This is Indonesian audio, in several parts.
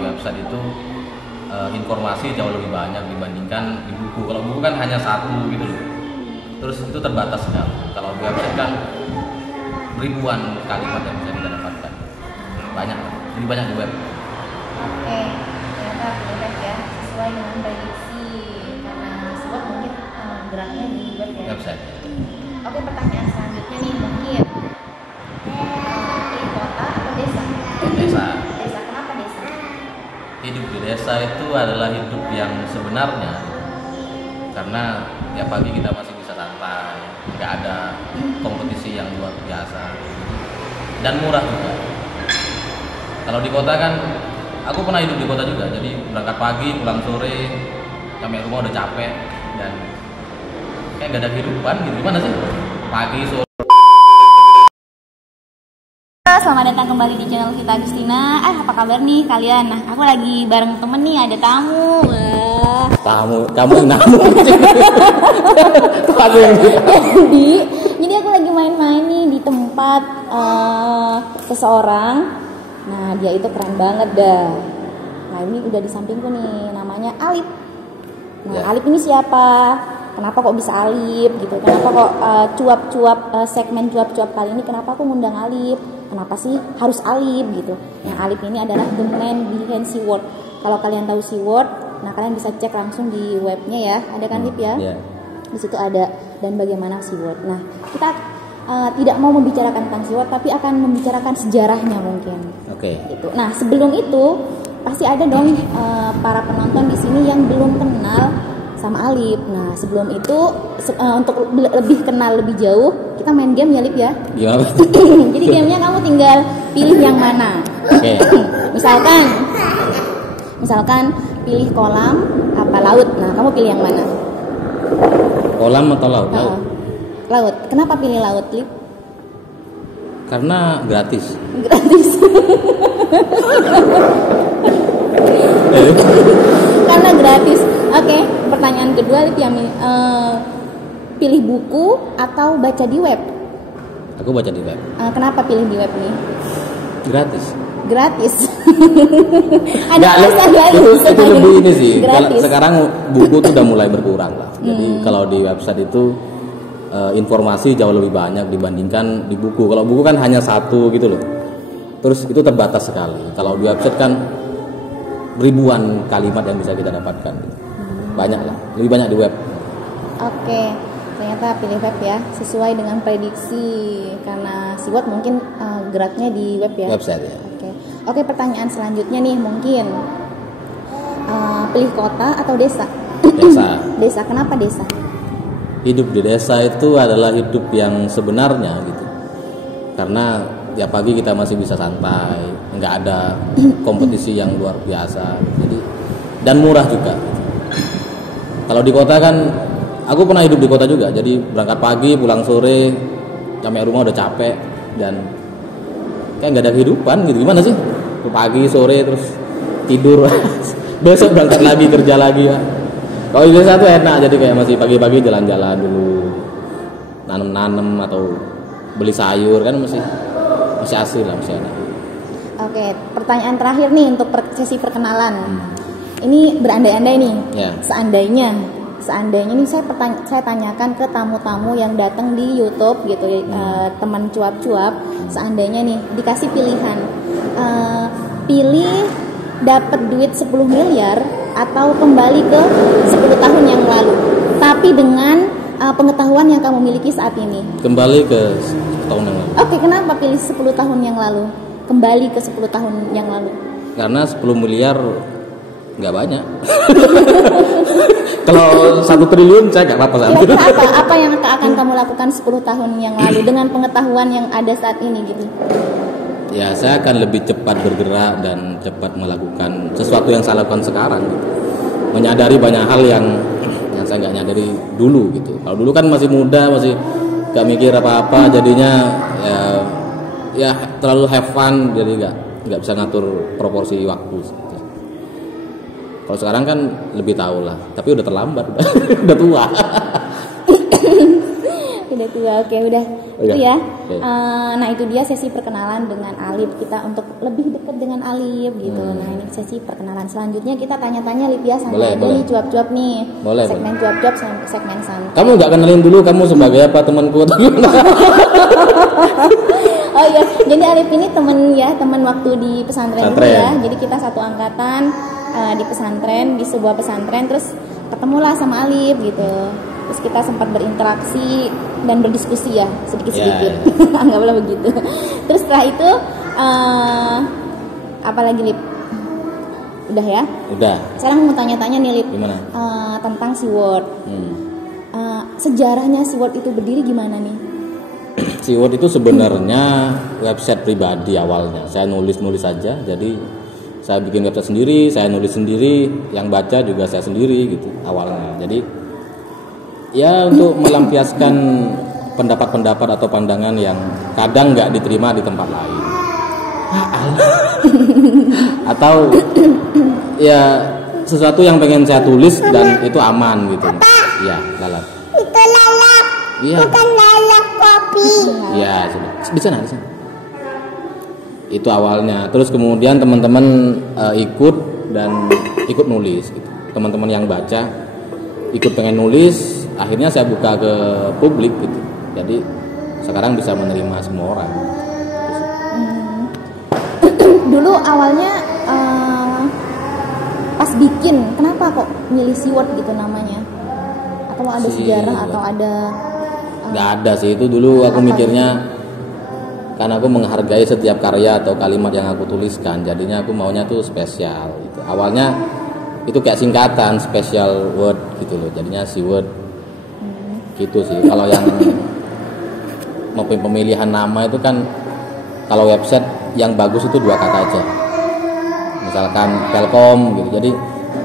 Website itu informasi jauh lebih banyak dibandingkan di buku. Kalau buku kan hanya satu gitu loh. Terus itu terbatas sekali. Kalau di website kan ribuan kalimat yang bisa kita dapatkan. Banyak, lebih banyak di web. Oke, ternyata web ya sesuai dengan prediksi karena SWOT mungkin geraknya di web ya. Website. Oke, pertanyaan selanjutnya nih mungkin pilih kota atau desa? Desa. Desa, kenapa desa? Hidup di desa itu adalah hidup yang sebenarnya, karena tiap pagi kita masih bisa santai, nggak ada kompetisi yang luar biasa, dan murah juga. Kalau di kota kan, aku pernah hidup di kota juga, jadi berangkat pagi, pulang sore, sampai rumah udah capek, dan kayak nggak ada kehidupan gitu. Gimana sih? Pagi, sore. Selamat datang kembali di channel kita Agustina. Apa kabar nih kalian? Nah, aku lagi bareng temen nih, ada tamu. Kamu yang namu. Jadi aku lagi main-main nih di tempat seseorang. Nah, dia itu keren banget dah. Nah, ini udah di sampingku nih, namanya Alip. Nah, Ya. Alip ini siapa? Kenapa kok bisa Alip gitu? Kenapa kok cuap-cuap segmen cuap-cuap kali ini kenapa aku ngundang Alip? Kenapa sih harus Alip gitu? Nah, Alip ini adalah the man behind SeaWorld. Kalau kalian tahu SeaWorld, nah kalian bisa cek langsung di webnya ya. Ada kan Alip ya? Yeah. Di situ ada dan bagaimana SeaWorld. Nah, kita tidak mau membicarakan tentang SeaWorld, tapi akan membicarakan sejarahnya mungkin. Oke. Gitu. Nah, sebelum itu pasti ada dong para penonton di sini yang belum kenal sama Alip. Nah, sebelum itu untuk lebih kenal lebih jauh, kita main game ya, Lip ya. Gimana? Jadi gamenya kamu tinggal pilih yang mana. Oke. Misalkan pilih kolam apa laut. Nah, kamu pilih yang mana? Kolam atau laut? Laut. Laut. Kenapa pilih laut, Lip? Karena gratis. Gratis. Karena gratis. Oke, pertanyaan kedua, Lip, yang pilih buku atau baca di web? Aku baca di web. Kenapa pilih di web nih? Gratis. Gratis. Nggak, itu lebih ini sih. Gratis. Sekarang buku tuh udah mulai berkurang lah. Jadi kalau di website itu informasi jauh lebih banyak dibandingkan di buku. Kalau buku kan hanya satu gitu loh. Terus itu terbatas sekali. Kalau di website kan ribuan kalimat yang bisa kita dapatkan. Banyak lah. Lebih banyak di web. Oke. Ternyata pilih web ya, sesuai dengan prediksi karena SeaWorld mungkin geraknya di web ya. Website ya. Oke, pertanyaan selanjutnya nih mungkin pilih kota atau desa? Desa. Desa, kenapa desa? Hidup di desa itu adalah hidup yang sebenarnya gitu. Karena tiap pagi kita masih bisa santai, nggak ada kompetisi yang luar biasa. Jadi dan murah juga. Kalau di kota kan, aku pernah hidup di kota juga. Jadi berangkat pagi, pulang sore, sampai rumah udah capek dan kayak nggak ada kehidupan gitu. Gimana sih? Pagi sore terus tidur, besok berangkat lagi kerja lagi. Pak. Kalau di desa tuh enak, jadi kayak masih pagi-pagi jalan-jalan dulu, nanem-nanem atau beli sayur kan masih asli lah, masih enak. Oke, pertanyaan terakhir nih untuk sesi perkenalan. Ini berandai-andai nih. Ya. Seandainya nih saya tanyakan ke tamu-tamu yang datang di YouTube gitu, teman cuap-cuap. Seandainya nih dikasih pilihan, pilih dapat duit 10 miliar atau kembali ke 10 tahun yang lalu, tapi dengan pengetahuan yang kamu miliki saat ini. Kembali ke 10 tahun yang lalu. Oke, kenapa pilih 10 tahun yang lalu? Kembali ke 10 tahun yang lalu. Karena 10 miliar nggak banyak. Kalau 1 triliun saya nggak apa-apa. Kira-kira apa yang akan kamu lakukan 10 tahun yang lalu dengan pengetahuan yang ada saat ini gitu? Ya, saya akan lebih cepat bergerak dan cepat melakukan sesuatu yang saya lakukan sekarang gitu. Menyadari banyak hal yang saya nggak nyadari dulu gitu. Kalau dulu kan masih muda, masih nggak mikir apa-apa, jadinya ya terlalu have fun, jadi nggak bisa ngatur proporsi waktu gitu. Kalau sekarang kan lebih tahu lah, tapi udah terlambat, udah tua. Udah Udah tua, oke udah. Udah, Itu ya. oke. Nah itu dia sesi perkenalan dengan Alip, kita untuk lebih dekat dengan Alip gitu. Nah ini sesi perkenalan. Selanjutnya kita tanya-tanya Lip ya, sama Boleh, ada boleh. nih cuap-cuap nih. Boleh, Segmen cuap-cuap, segmen santai. Kamu nggak kenalin dulu kamu sebagai apa, temanku atau gimana? Oh iya, jadi Alip ini teman waktu di pesantren dulu ya. Jadi kita satu angkatan di pesantren, di sebuah pesantren, terus ketemulah sama Alip gitu. Terus kita sempat berinteraksi dan berdiskusi ya, sedikit-sedikit. Ya. Anggaplah begitu. Terus setelah itu apa lagi Lip? Udah ya? Udah. Sekarang mau tanya-tanya nih Lip. Gimana? Tentang SeaWorld. Sejarahnya SeaWorld itu berdiri gimana nih? SeaWorld itu sebenarnya website pribadi awalnya. Saya nulis aja. Jadi saya bikin website sendiri, saya nulis sendiri, yang baca juga saya sendiri gitu awalnya. Jadi ya untuk melampiaskan pendapat-pendapat atau pandangan yang kadang nggak diterima di tempat lain. Atau ya sesuatu yang pengen saya tulis dan itu aman gitu. Iya, lalat. Itu lalap. Iya. Bukan lalap kopi. Iya, sudah. Di sana. Itu awalnya. Terus kemudian teman-teman ikut nulis gitu. Teman-teman yang baca ikut pengen nulis, akhirnya saya buka ke publik gitu. Jadi sekarang bisa menerima semua orang. Dulu awalnya pas bikin, kenapa kok milih SeaWorld gitu namanya? Atau ada sejarah atau ada Nggak ada sih, itu dulu aku mikirnya karena aku menghargai setiap karya atau kalimat yang aku tuliskan, jadinya aku maunya tuh spesial gitu. Awalnya itu kayak singkatan special word gitu loh, jadinya SeaWorld gitu sih. Kalau yang mau pemilihan nama itu kan kalau website yang bagus itu 2 kata aja, misalkan Telkom gitu, jadi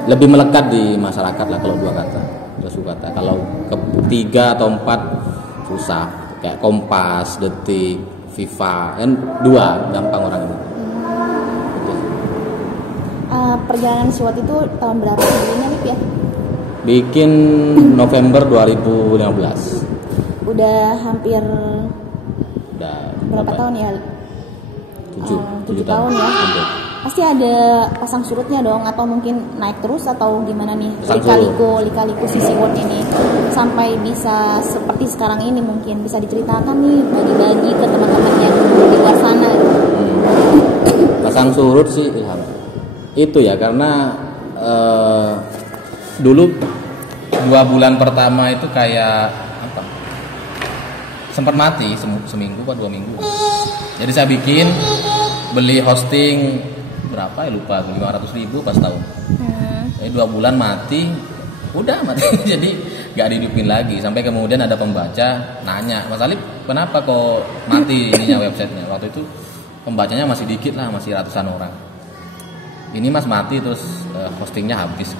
lebih melekat di masyarakat lah kalau 2 kata, 2 kata. Kalau ke 3 atau 4 susah, kayak Kompas, Detik, Viva, kan 2 gampang orang itu. perjalanan SeaWorld itu tahun berapa sebenarnya Lip ya? Bikin November 2015. Udah hampir Udah berapa tahun ya? 7 tahun ya. Hampir. Pasti ada pasang surutnya dong, atau mungkin naik terus atau gimana nih? Pasang Lika-liku si SeaWorld ini sampai bisa seperti sekarang ini, mungkin bisa diceritakan nih, bagi-bagi ke teman-teman yang di luar sana. Pasang surut sih Ilham. Itu ya karena dulu 2 bulan pertama itu kayak apa? Sempat mati seminggu atau 2 minggu. Jadi saya bikin, beli hosting berapa ya lupa, 500.000 pas tahun. Jadi 2 bulan mati, udah mati. Jadi nggak dihidupin lagi. Sampai kemudian ada pembaca nanya, Mas Alip, kenapa kok mati ininya websitenya? Waktu itu pembacanya masih dikit lah, masih ratusan orang. Ini Mas mati terus hostingnya habis.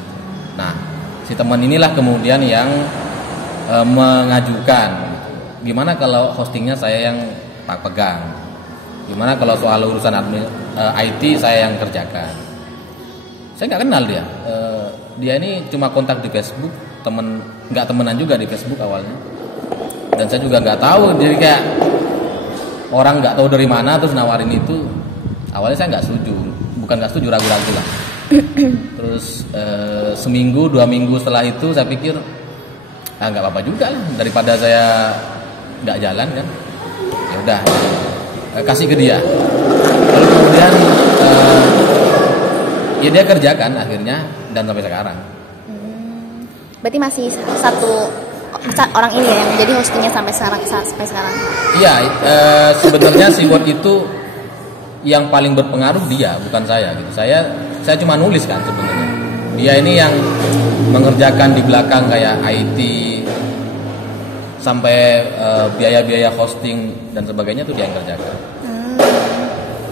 Nah, si teman inilah kemudian yang mengajukan, gimana kalau hostingnya saya yang pegang? Gimana kalau soal urusan IT saya yang kerjakan? Saya nggak kenal dia. Dia ini cuma kontak di Facebook, nggak temenan juga di Facebook awalnya. Dan saya juga nggak tahu, jadi kayak orang nggak tahu dari mana terus nawarin itu. Awalnya saya nggak setuju, bukan nggak setuju, ragu-ragu lah. Terus seminggu 2 minggu setelah itu saya pikir nggak apa-apa juga lah, daripada saya nggak jalan kan. Ya udah, kasih ke dia. Lalu kemudian ya dia kerjakan akhirnya dan sampai sekarang. Berarti masih satu orang ini ya yang menjadi hostingnya sampai sekarang. Iya, sebenarnya SeaWorld itu yang paling berpengaruh dia, bukan saya gitu. Saya cuma nulis kan sebenarnya. Dia ini yang mengerjakan di belakang kayak IT sampai biaya-biaya hosting dan sebagainya tuh dia yang kerjakan.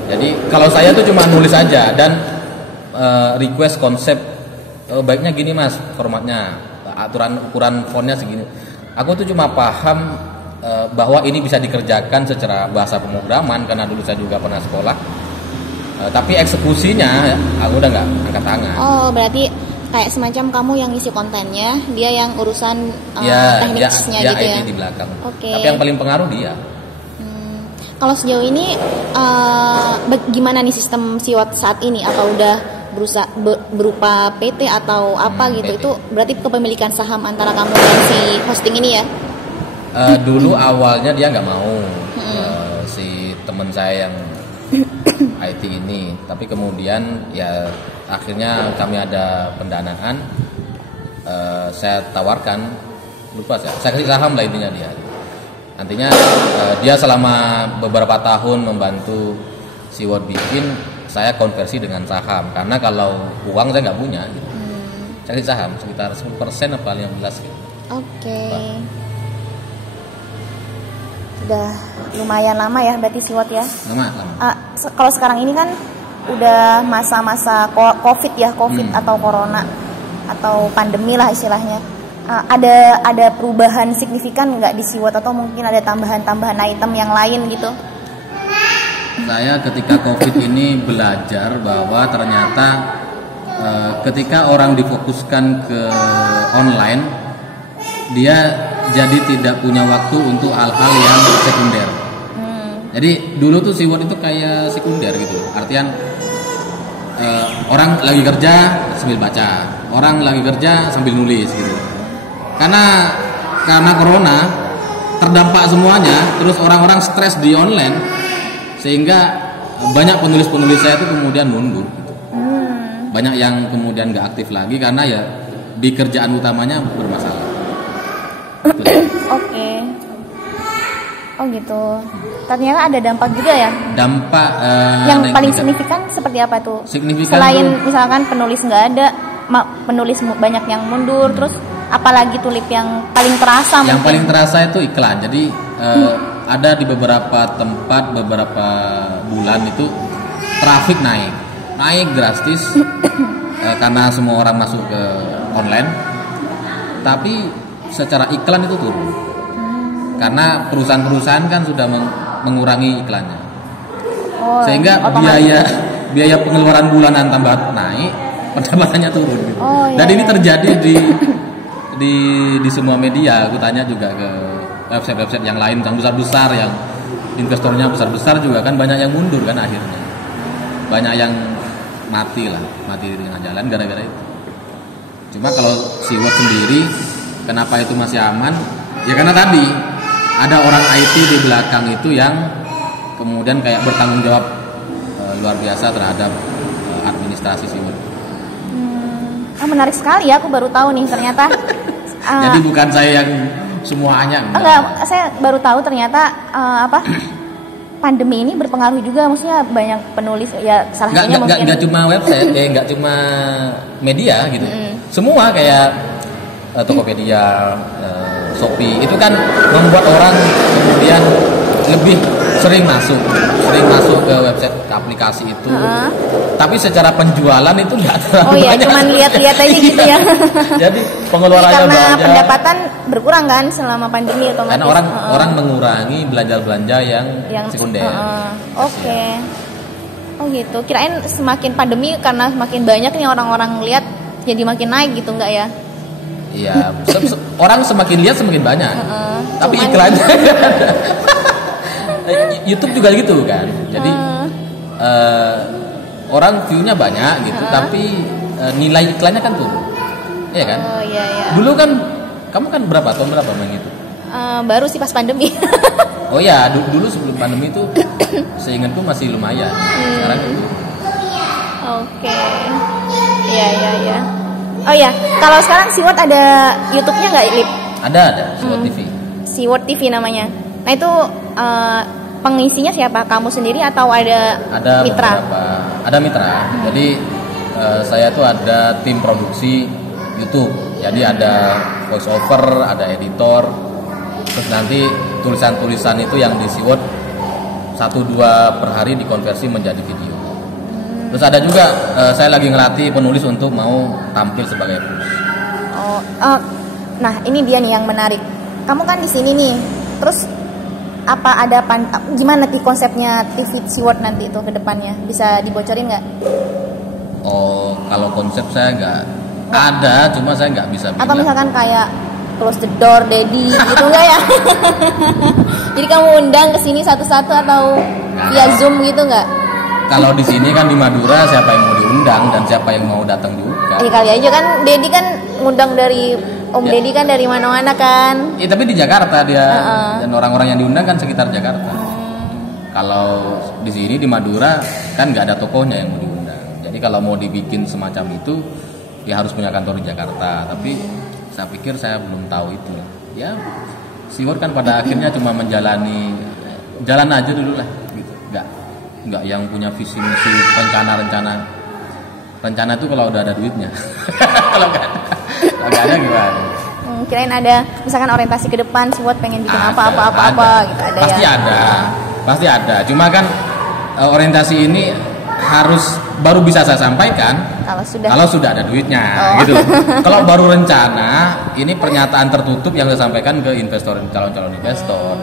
Jadi kalau saya tuh cuma nulis aja dan request konsep, baiknya gini Mas formatnya, aturan ukuran fontnya segini. Aku tuh cuma paham bahwa ini bisa dikerjakan secara bahasa pemrograman karena dulu saya juga pernah sekolah. Tapi eksekusinya aku udah nggak angkat tangan. Oh, berarti kayak semacam kamu yang ngisi kontennya, dia yang urusan teknisnya ya, gitu ya. IT di belakang. Oke. Tapi yang paling pengaruh dia. Kalau sejauh ini gimana nih sistem Siwot saat ini? Apa udah berupa PT atau apa gitu? PT. Itu berarti kepemilikan saham antara kamu dan si hosting ini ya? Dulu awalnya dia nggak mau, si teman saya yang IT ini, tapi kemudian ya akhirnya kami ada pendanaan, saya tawarkan, lupa saya kasih saham lah intinya dia. Nantinya dia selama beberapa tahun membantu Siwot bikin, saya konversi dengan saham, karena kalau uang saya nggak punya gitu. Saya kasih saham sekitar 10% apa 15 gitu. Oke. Udah lumayan lama ya berarti Siwot ya? Lama. Kalau sekarang ini kan udah masa-masa COVID ya, atau corona atau pandemi lah istilahnya. Ada perubahan signifikan nggak di Siwot atau mungkin ada tambahan item yang lain gitu? Saya ketika COVID ini belajar bahwa ternyata ketika orang difokuskan ke online, dia jadi tidak punya waktu untuk hal-hal yang sekunder. Jadi dulu tuh Siwot itu kayak sekunder gitu. Artian orang lagi kerja sambil baca, orang lagi kerja sambil nulis gitu. Karena corona terdampak semuanya, terus orang-orang stres di online, sehingga banyak penulis-penulis saya itu kemudian mundur gitu. Banyak yang kemudian nggak aktif lagi karena ya di kerjaan utamanya bermasalah. Oke. Oh gitu. Ternyata ada dampak juga ya? Dampak yang paling signifikan seperti apa tuh? Signifikan selain tuh, misalkan penulis nggak ada, penulis banyak yang mundur, terus apalagi tulip yang paling terasa? Yang mungkin? paling terasa itu iklan. Jadi ada di beberapa tempat, beberapa bulan itu traffic naik drastis karena semua orang masuk ke online. Tapi secara iklan itu turun. Karena perusahaan-perusahaan kan sudah mengurangi iklannya. Sehingga biaya pengeluaran bulanan tambah naik, pendapatannya turun gitu. Dan ini terjadi di semua media. Aku tanya juga ke website-website yang lain yang besar-besar, yang investornya besar-besar juga kan banyak yang mundur kan akhirnya. Banyak yang mati di tengah jalan gara-gara itu. Cuma kalau Siwot sendiri, kenapa itu masih aman? Ya karena tadi ada orang IT di belakang itu yang kemudian kayak bertanggung jawab luar biasa terhadap administrasi Siwot. Menarik sekali ya, aku baru tahu nih ternyata. Jadi bukan saya yang semuanya. Enggak, saya baru tahu ternyata pandemi ini berpengaruh juga, maksudnya banyak penulis ya, salah satunya mungkin. Nggak cuma website, nggak cuma media gitu. Semua kayak Tokopedia, Shopee itu kan membuat orang kemudian lebih sering masuk ke website, ke aplikasi itu. Tapi secara penjualan itu nggak terlalu banyak. Cuman lihat-lihat aja gitu ya. Jadi pengeluarannya karena banyak. Pendapatan berkurang kan selama pandemi otomatis. Karena orang mengurangi belanja yang sekunder. Oke. Oh gitu. Kirain semakin pandemi karena semakin banyak nih orang-orang lihat jadi makin naik gitu, enggak ya? Iya, orang semakin lihat semakin banyak. Tapi iklannya YouTube juga gitu kan. Jadi orang view-nya banyak gitu, tapi nilai iklannya kan turun. Iya kan? Oh iya. Dulu kan kamu kan tahun berapa main itu? Baru sih pas pandemi. Oh ya, dulu sebelum pandemi itu seingatku masih lumayan. Sekarang itu. Oke. Iya. Oh ya, kalau sekarang Siwot ada YouTube-nya nggak, Lip? Ada Siwot TV. Siwot TV namanya. Nah itu pengisinya siapa? Kamu sendiri atau ada mitra? Ada mitra. Jadi saya tuh ada tim produksi YouTube. Jadi ada voice over, ada editor. Terus nanti tulisan-tulisan itu yang di Siwot 1-2 per hari dikonversi menjadi video. Terus ada juga saya lagi ngelatih penulis untuk mau tampil sebagai host. Nah ini dia nih yang menarik. Kamu kan di sini nih. Terus apa ada gimana nanti konsepnya TV Siwot nanti itu ke depannya? Bisa dibocorin nggak? Oh, kalau konsep saya Ada, cuma saya nggak bisa bilang. Atau misalkan kayak close the door, daddy, gitu nggak ya? Jadi kamu undang ke sini satu-satu atau via Zoom gitu nggak? Kalau di sini kan di Madura siapa yang mau diundang dan siapa yang mau datang juga. Kali aja kan daddy kan ngundang dari Om Ya. Deddy kan dari mana-mana kan. Tapi di Jakarta dia dan orang-orang yang diundang kan sekitar Jakarta. Kalau di sini di Madura kan nggak ada tokohnya yang mau diundang. Jadi kalau mau dibikin semacam itu ya harus punya kantor di Jakarta. Tapi saya pikir saya belum tahu itu. Ya, Siwot kan pada akhirnya cuma menjalani jalan aja dulu lah gitu. Nggak yang punya visi misi rencana itu kalau udah ada duitnya. Kalau nggak ada gimana? Kirain ada misalkan orientasi ke depan Siwot pengen bikin apa gitu ada pasti ya. Pasti ada. Cuma kan orientasi ini harus baru bisa saya sampaikan kalau sudah ada duitnya gitu. Kalau baru rencana, ini pernyataan tertutup yang saya sampaikan ke investor, calon-calon investor.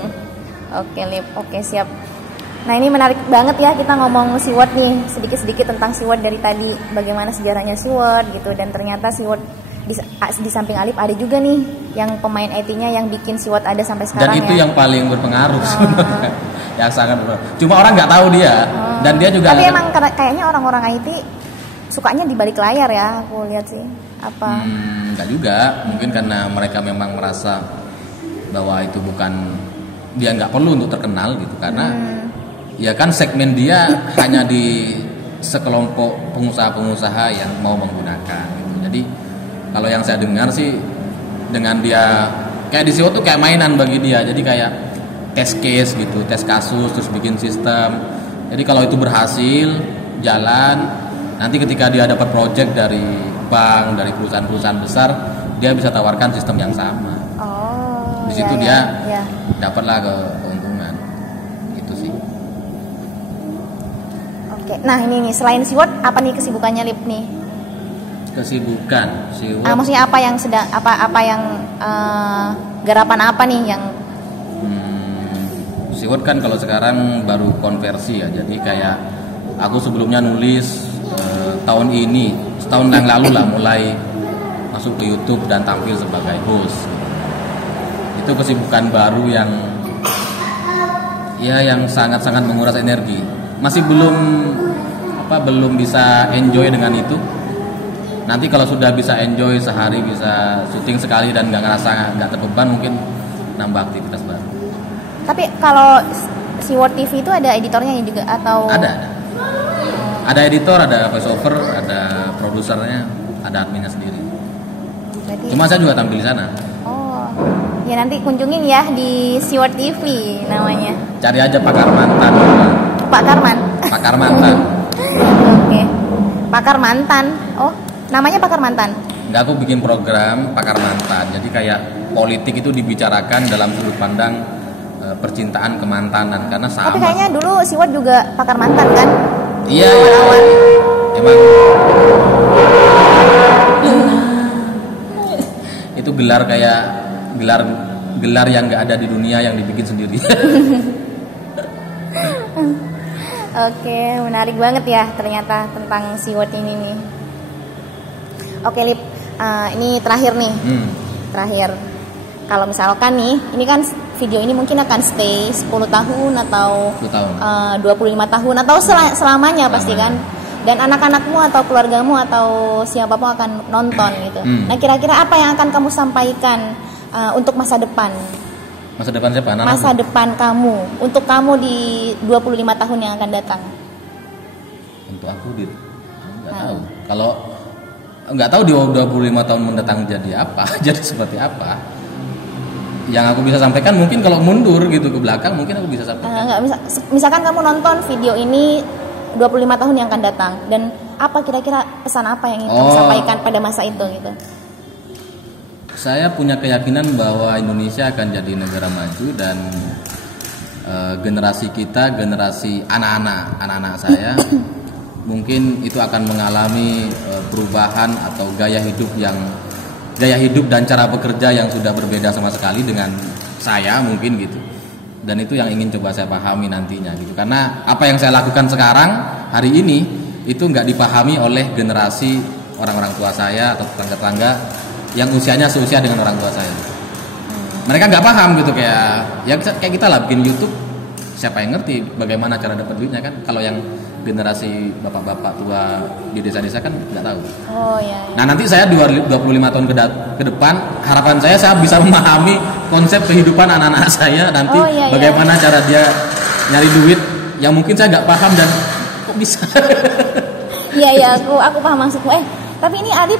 Oke, Lip. Oke, siap. Nah, ini menarik banget ya kita ngomong Siwot nih, sedikit-sedikit tentang Siwot dari tadi, bagaimana sejarahnya Siwot gitu, dan ternyata Siwot di samping Alip ada juga nih yang pemain IT-nya yang bikin Siwot ada sampai sekarang. Dan itu yang paling berpengaruh sebenarnya. Yang sangat berpengaruh. Cuma orang nggak tahu dia. Dan dia juga. Tapi emang kayaknya orang-orang IT sukanya di balik layar ya, aku lihat sih. Apa? Enggak juga. Mungkin karena mereka memang merasa bahwa itu bukan, dia nggak perlu untuk terkenal gitu. Karena ya kan segmen dia hanya di sekelompok pengusaha-pengusaha yang mau menggunakan gitu. Jadi kalau yang saya dengar sih dengan dia kayak di Siwot tuh kayak mainan bagi dia. Jadi kayak test case gitu, tes kasus, terus bikin sistem. Jadi kalau itu berhasil jalan, nanti ketika dia dapat project dari bank, dari perusahaan-perusahaan besar, dia bisa tawarkan sistem yang sama. Oh. Di situ dia dapatlah keuntungan. Itu sih. Oke. Nah, ini nih selain Siwot apa nih kesibukannya Lip nih? Kesibukan Siwot. Maksudnya apa yang sedang apa yang garapan apa nih yang Siwot kan kalau sekarang baru konversi ya, jadi kayak aku sebelumnya nulis tahun ini, setahun yang lalu lah mulai masuk ke YouTube dan tampil sebagai host. Itu kesibukan baru yang sangat-sangat menguras energi. Masih belum bisa enjoy dengan itu. Nanti kalau sudah bisa enjoy sehari bisa syuting sekali dan nggak terbeban, mungkin nambah aktivitas baru. Tapi kalau Siwot TV itu ada editornya juga atau? Ada editor, ada voice over, ada produsernya, ada adminnya sendiri. Berarti... Cuma saya juga tampil di sana. Oh, ya nanti kunjungin ya di Siwot TV namanya. Cari aja Pakar Mantan. Pak Karman. Pakar Mantan. Oke. Pakar Mantan. Oh, namanya Pakar Mantan. Enggak, aku bikin program Pakar Mantan. Jadi kayak politik itu dibicarakan dalam sudut pandang percintaan kemantanan, karena sama. Tapi kayaknya dulu Siwot juga pakar mantan kan? Iya. Emang itu gelar kayak gelar yang nggak ada di dunia yang dibikin sendiri. Oke, menarik banget ya ternyata tentang Siwot ini nih. Oke Lip, ini terakhir nih. Terakhir. Kalau misalkan nih, ini kan video ini mungkin akan stay 10 tahun atau 25 tahun atau selamanya pasti kan. Dan anak-anakmu atau keluargamu atau siapapun akan nonton gitu. Nah, kira-kira apa yang akan kamu sampaikan untuk masa depan? Masa depan siapa? Masa depan kamu, untuk kamu di 25 tahun yang akan datang. Untuk aku nggak tahu. Kalau nggak tahu di 25 tahun mendatang jadi apa, jadi seperti apa. Yang aku bisa sampaikan mungkin kalau mundur gitu ke belakang mungkin aku bisa sampaikan. Misalkan kamu nonton video ini 25 tahun yang akan datang, dan apa kira-kira pesan apa yang ingin kamu sampaikan pada masa itu gitu? Saya punya keyakinan bahwa Indonesia akan jadi negara maju dan generasi kita, generasi anak-anak saya mungkin itu akan mengalami perubahan atau gaya hidup dan cara bekerja yang sudah berbeda sama sekali dengan saya mungkin gitu. Dan itu yang ingin coba saya pahami nantinya gitu. Karena apa yang saya lakukan sekarang hari ini itu nggak dipahami oleh generasi orang-orang tua saya atau tetangga-tetangga yang usianya seusia dengan orang tua saya. Mereka nggak paham gitu, kayak kita lah bikin YouTube, siapa yang ngerti bagaimana cara dapat duitnya kan? Kalau yang generasi bapak-bapak tua di desa-desa kan nggak tahu. Oh iya. Nah nanti saya 25 tahun ke depan, harapan saya bisa memahami konsep kehidupan anak-anak saya nanti, bagaimana cara dia nyari duit yang mungkin saya nggak paham dan kok bisa. Iya, aku paham maksudmu. Tapi ini Alip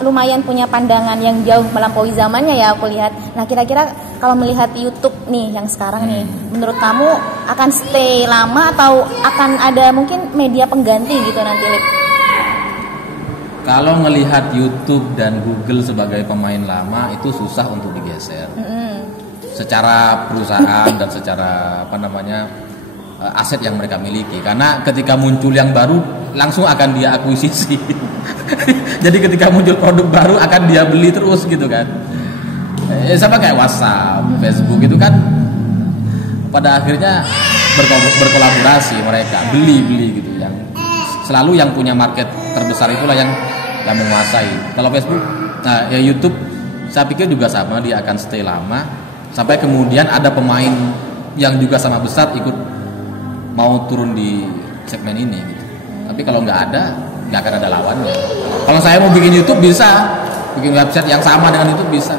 lumayan punya pandangan yang jauh melampaui zamannya ya, aku lihat. Nah, kira-kira kalau melihat YouTube nih yang sekarang nih, menurut kamu akan stay lama atau akan ada mungkin media pengganti gitu nanti, Lip? Kalau melihat YouTube dan Google sebagai pemain lama itu susah untuk digeser. Secara perusahaan dan secara aset yang mereka miliki. Karena ketika muncul yang baru langsung akan dia akuisisi. Jadi ketika muncul produk baru akan dia beli terus gitu kan. Sama kayak WhatsApp, Facebook itu kan pada akhirnya berkolaborasi mereka, beli gitu. Yang selalu yang punya market terbesar itulah yang menguasai. Kalau Facebook, YouTube saya pikir juga sama, dia akan stay lama sampai kemudian ada pemain yang juga sama besar ikut mau turun di segmen ini gitu. Tapi kalau nggak akan ada lawannya. Kalau saya mau bikin YouTube bisa, bikin website yang sama dengan YouTube bisa.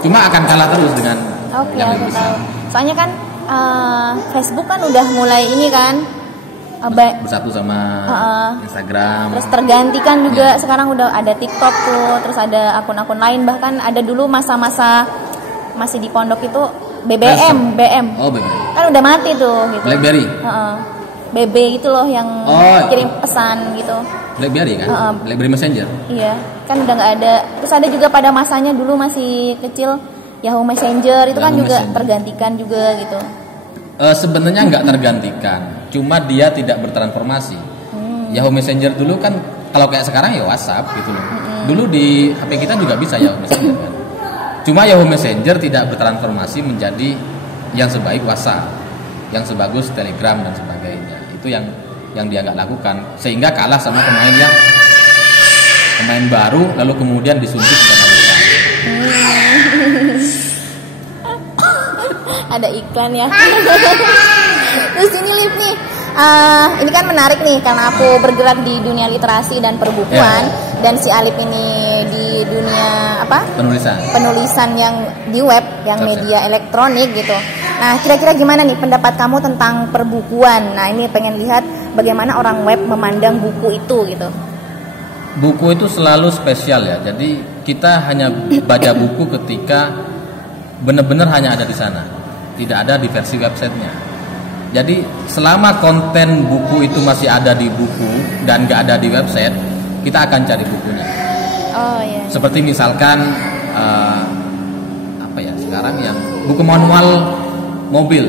Cuma akan kalah terus dengan yang lebih besar. Soalnya kan Facebook kan udah mulai ini kan bersatu sama Instagram. Terus tergantikan juga sekarang udah ada TikTok tuh, terus ada akun-akun lain, bahkan ada dulu masa-masa masih di pondok itu BBM. Oh, BBM. Kan udah mati tuh gitu. BlackBerry. BB itu loh yang kirim pesan gitu. BlackBerry kan? BlackBerry Messenger. Iya, kan udah nggak ada. Terus ada juga pada masanya dulu masih kecil Yahoo Messenger itu kan juga tergantikan juga gitu. Sebenarnya nggak tergantikan, cuma dia tidak bertransformasi. Yahoo Messenger dulu kan kalau kayak sekarang ya WhatsApp gitu loh. Dulu di HP kita juga bisa Yahoo Messenger kan. Cuma Yahoo Messenger tidak bertransformasi menjadi yang sebaik WhatsApp, yang sebagus Telegram dan sebagainya. Itu yang dia nggak lakukan, sehingga kalah sama pemain baru lalu kemudian disuntik sama mereka. Ada iklan ya. Terus ini Lip nih, ini kan menarik nih karena aku bergerak di dunia literasi dan perbukuan, dan si Alip ini di dunia penulisan yang di web, yang media elektronik gitu. Nah, kira-kira gimana nih pendapat kamu tentang perbukuan? Nah, ini pengen lihat bagaimana orang web memandang buku itu gitu. Buku itu selalu spesial ya. Jadi kita hanya baca buku ketika benar-benar hanya ada di sana, tidak ada di versi websitenya. Jadi selama konten buku itu masih ada di buku dan nggak ada di website, kita akan cari bukunya. Oh iya. Seperti misalkan sekarang yang buku manual mobil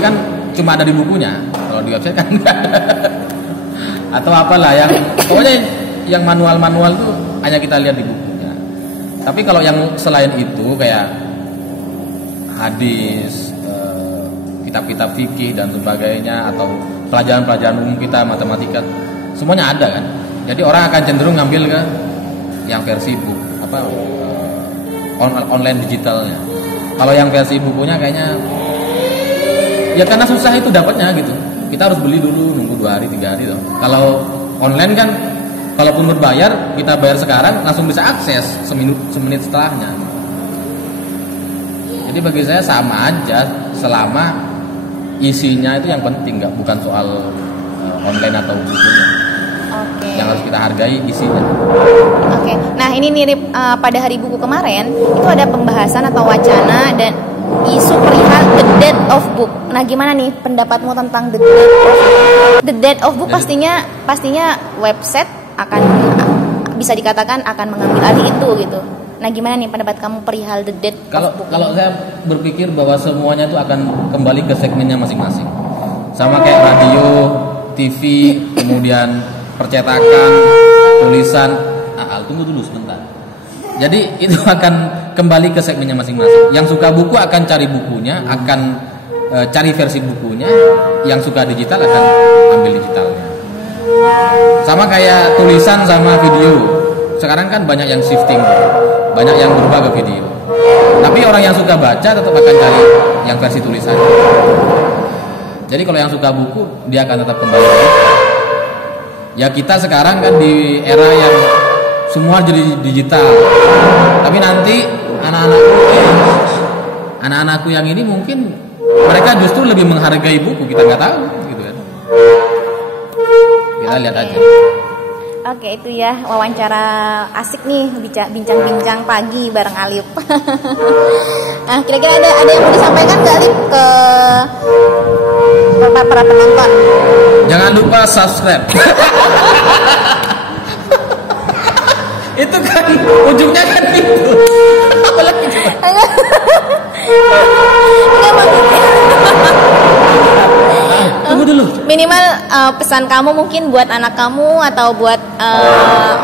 kan cuma ada di bukunya, kalau di website kan enggak ada. Atau apalah yang pokoknya yang manual tuh hanya kita lihat di bukunya. Tapi kalau yang selain itu kayak hadis, kitab-kitab fikih dan sebagainya, atau pelajaran-pelajaran umum kita, matematika, semuanya ada kan. Jadi orang akan cenderung ngambil ke yang versi buku online digitalnya. Kalau yang versi bukunya kayaknya ya karena susah itu dapatnya gitu. Kita harus beli dulu, nunggu 2 hari 3 hari tuh. Kalau online kan kalaupun berbayar, kita bayar sekarang langsung bisa akses semenit setelahnya. Jadi bagi saya sama aja selama isinya itu yang penting, bukan soal online atau bukunya. Yang harus kita hargai isinya. Nah ini mirip pada hari buku kemarin itu ada pembahasan atau wacana dan isu perihal the death of book. Nah gimana nih pendapatmu tentang the death of book? Pastinya website akan bisa dikatakan akan mengambil alih itu gitu. Nah gimana nih pendapat kamu perihal the death of book? Kalau saya berpikir bahwa semuanya itu akan kembali ke segmennya masing-masing. Sama kayak radio, TV, kemudian percetakan, tulisan. Tunggu dulu sebentar. Jadi itu akan kembali ke segmennya masing-masing. Yang suka buku akan cari bukunya, akan cari versi bukunya. Yang suka digital akan ambil digitalnya. Sama kayak tulisan sama video. Sekarang kan banyak yang shifting, banyak yang berubah ke video. Tapi orang yang suka baca tetap akan cari yang versi tulisan. Jadi kalau yang suka buku, dia akan tetap kembali. Ya kita sekarang kan di era yang semua jadi digital. Tapi nanti anak-anakku yang ini mungkin mereka justru lebih menghargai buku, kita nggak tahu gitu kan. Kita lihat aja. Oke, itu ya wawancara asik nih, bincang-bincang pagi bareng Alip. Nah, kira-kira ada yang mau disampaikan nggak Alip ke para penonton? Jangan lupa subscribe. Itu kan ujungnya kan itu. Apalagi tunggu dulu. Minimal pesan kamu mungkin buat anak kamu atau buat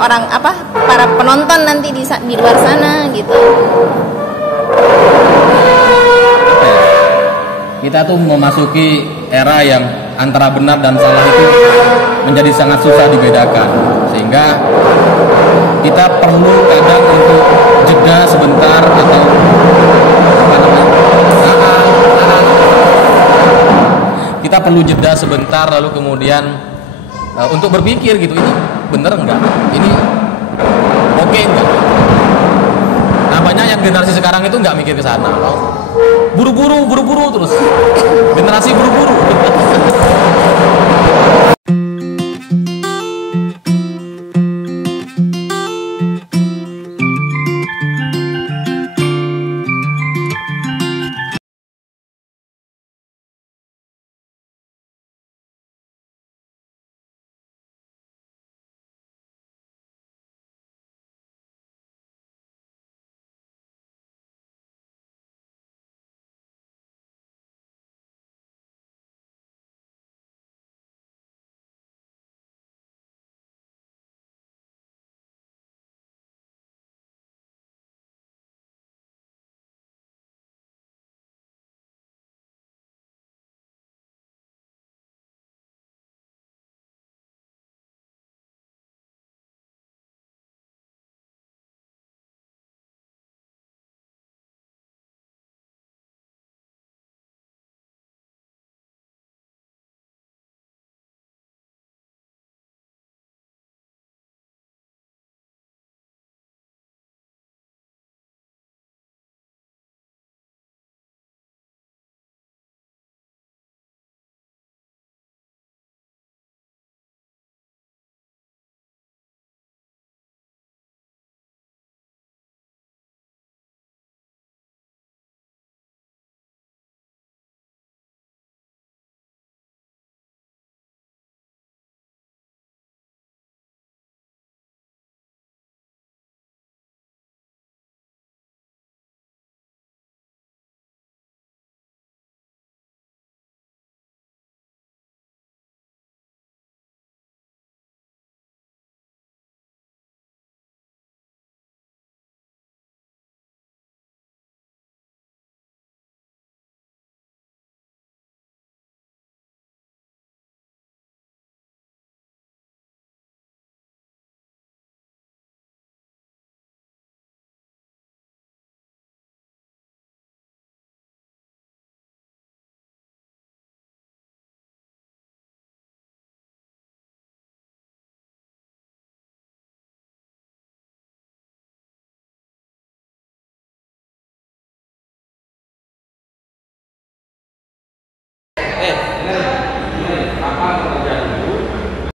orang para penonton nanti di luar sana gitu. Kita tuh memasuki era yang antara benar dan salah itu menjadi sangat susah dibedakan, sehingga kita perlu kadang untuk jeda sebentar atau kita perlu jeda sebentar lalu kemudian untuk berpikir gitu, ini bener enggak, ini oke enggak. Nah banyak yang generasi sekarang itu nggak mikir ke sana, buru-buru terus generasi buru-buru.